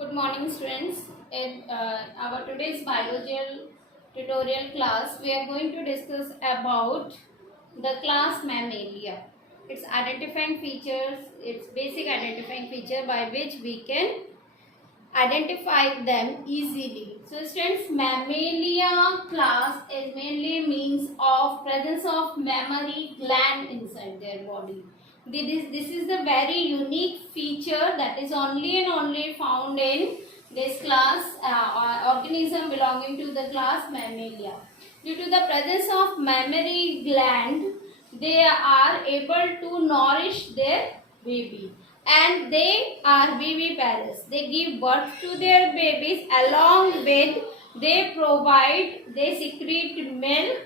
Good morning, students. In our today's biology tutorial class, we are going to discuss about the class Mammalia. Its identifying features, its basic identifying feature by which we can identify them easily. So, students, Mammalia class is mainly means of presence of mammary gland inside their body. This is the very unique feature that is only and only found in this class organism belonging to the class Mammalia. Due to the presence of mammary gland, they are able to nourish their baby, and they are viviparous. They give birth to their babies, along with they secrete milk.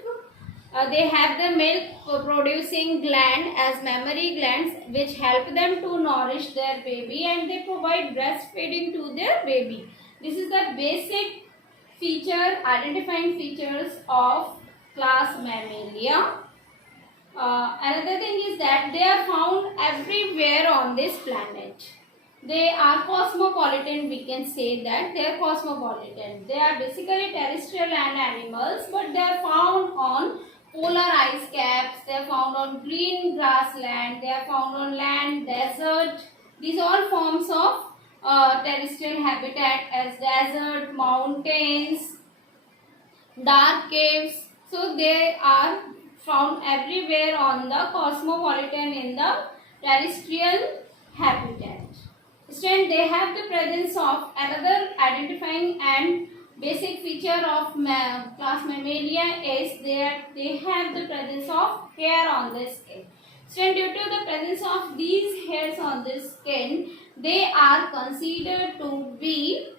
They have the milk producing gland as mammary glands, which help them to nourish their baby, and they provide breastfeeding to their baby. This is the basic identifying features of class Mammalia. Another thing is that they are found everywhere on this planet. They are cosmopolitan, we can say that they are cosmopolitan. They are basically terrestrial land animals, but they are found on polar ice caps, they are found on green grassland, they are found on land, desert. These are forms of terrestrial habitat as desert, mountains, dark caves. So they are found everywhere on the cosmopolitan in the terrestrial habitat. Students, they have the presence of another identifying and basic feature of class Mammalia is that they have the presence of hair on the skin. Students, due to the presence of these hairs on the skin, they are considered to be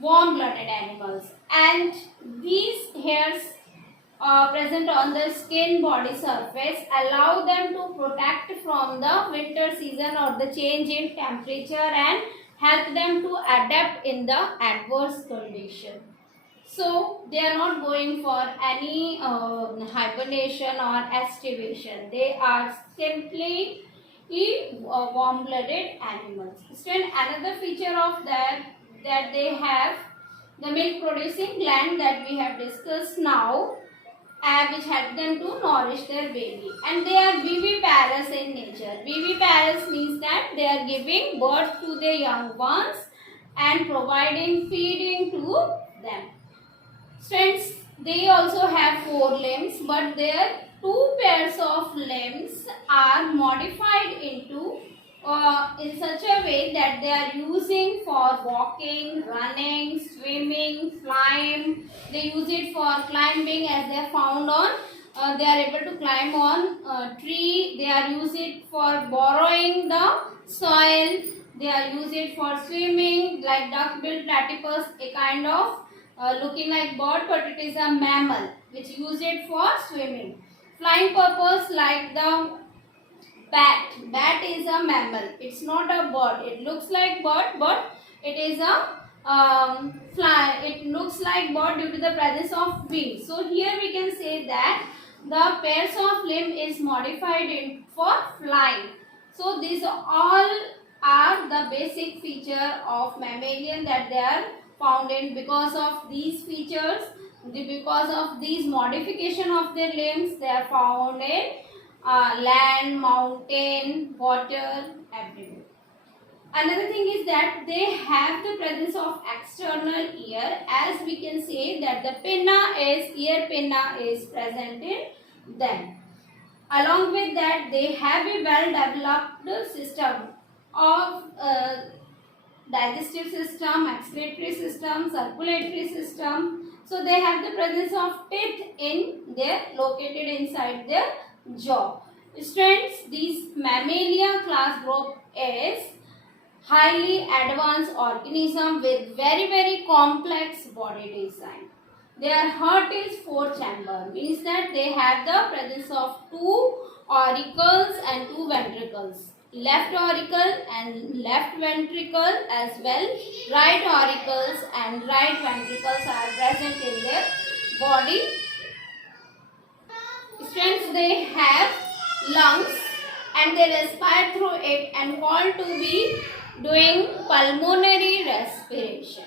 warm-blooded animals, and these hairs present on the skin body surface allow them to protect from the winter season or the change in temperature and help them to adapt in the adverse condition. So they are not going for any hibernation or estivation. They are simply warm-blooded animals. Still, another feature of that they have the milk producing gland that we have discussed now, which help them to nourish their baby, and they are viviparous in nature. Viviparous means that they are giving birth to their young ones and providing feeding to them. Friends, they also have four limbs, but their two pairs of limbs are modified into in such a way that they are using for walking, running, swimming, flying. They use it for climbing, as they are found on. They are able to climb on tree. They are use it for borrowing the soil. They are use it for swimming, like duck-billed platypus, a kind of looking like bird, but it is a mammal which use it for swimming. Flying purpose, like the bat. Bat is a mammal. It's not a bird. It looks like bird, but it is a fly. It looks like bird due to the presence of wings. So here we can say that the pairs of limb is modified for flying. So these all are the basic feature of mammalian that they are found in. Because of these features, because of these modification of their limbs, they are found in land, mountain, water, everywhere. Another thing is that they have the presence of external ear, as we can say that the ear pinna is present in them. Along with that, they have a well developed system of digestive system, excretory system, circulatory system. So they have the presence of teeth located inside their jaw. Students, this Mammalia class group is highly advanced organism with very complex body design. Their heart is 4-chamber, means that they have the presence of 2 auricles and 2 ventricles. Left auricle and left ventricle as well. Right auricles and right ventricles are present in their body. Students, they have lungs and they respire through it and called to be doing pulmonary respiration.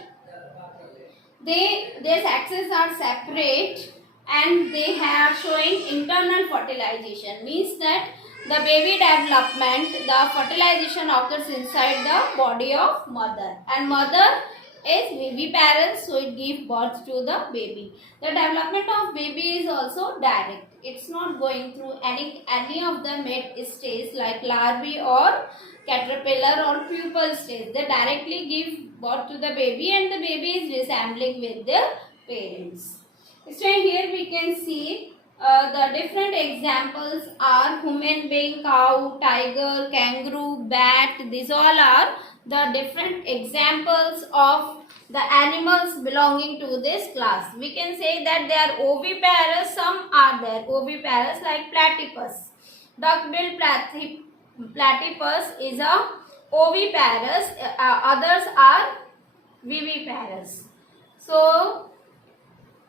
Their sexes are separate and they are showing internal fertilization. Means that the baby development, the fertilization occurs inside the body of mother, and mother is viviparous, so it gives birth to the baby. The development of baby is also direct. It's not going through any of the mid stage like larvae or caterpillar or pupal stage. They directly give birth to the baby and the baby is resembling with their parents. So here we can see the different examples are human being, cow, tiger, kangaroo, bat. These all are the different examples of the animals belonging to this class. We can say that they are oviparous. Some are there oviparous like platypus. Duck-billed platypus is a oviparous. Others are viviparous. So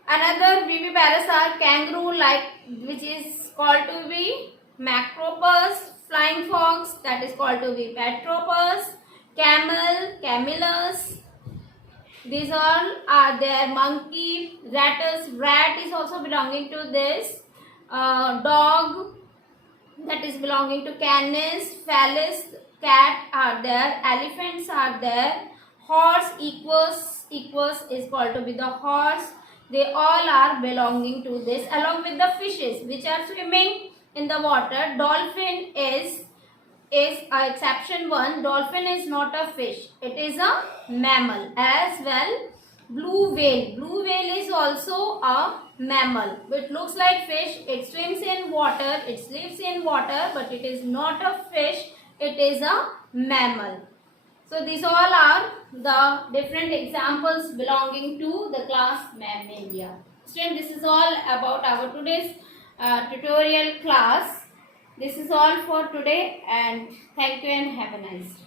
another viviparous are kangaroo like, which is called to be macropus, flying fox, that is called to be patroclus, camel, camellus. These all are there. Monkey, ratus, rat is also belonging to this. Dog, that is belonging to canis, phallus, cat are there. Elephants are there. Horse, equus is called to be the horse. They all are belonging to this, along with the fishes which are swimming in the water. Dolphin is exception one. Dolphin is not a fish, it is a mammal. As well, blue whale is also a mammal. It looks like fish, it swims in water, it lives in water, but it is not a fish, it is a mammal. So these all are the different examples belonging to the class Mammalia. Students, this is all about our today's tutorial class. This is all for today, and thank you and have a nice day.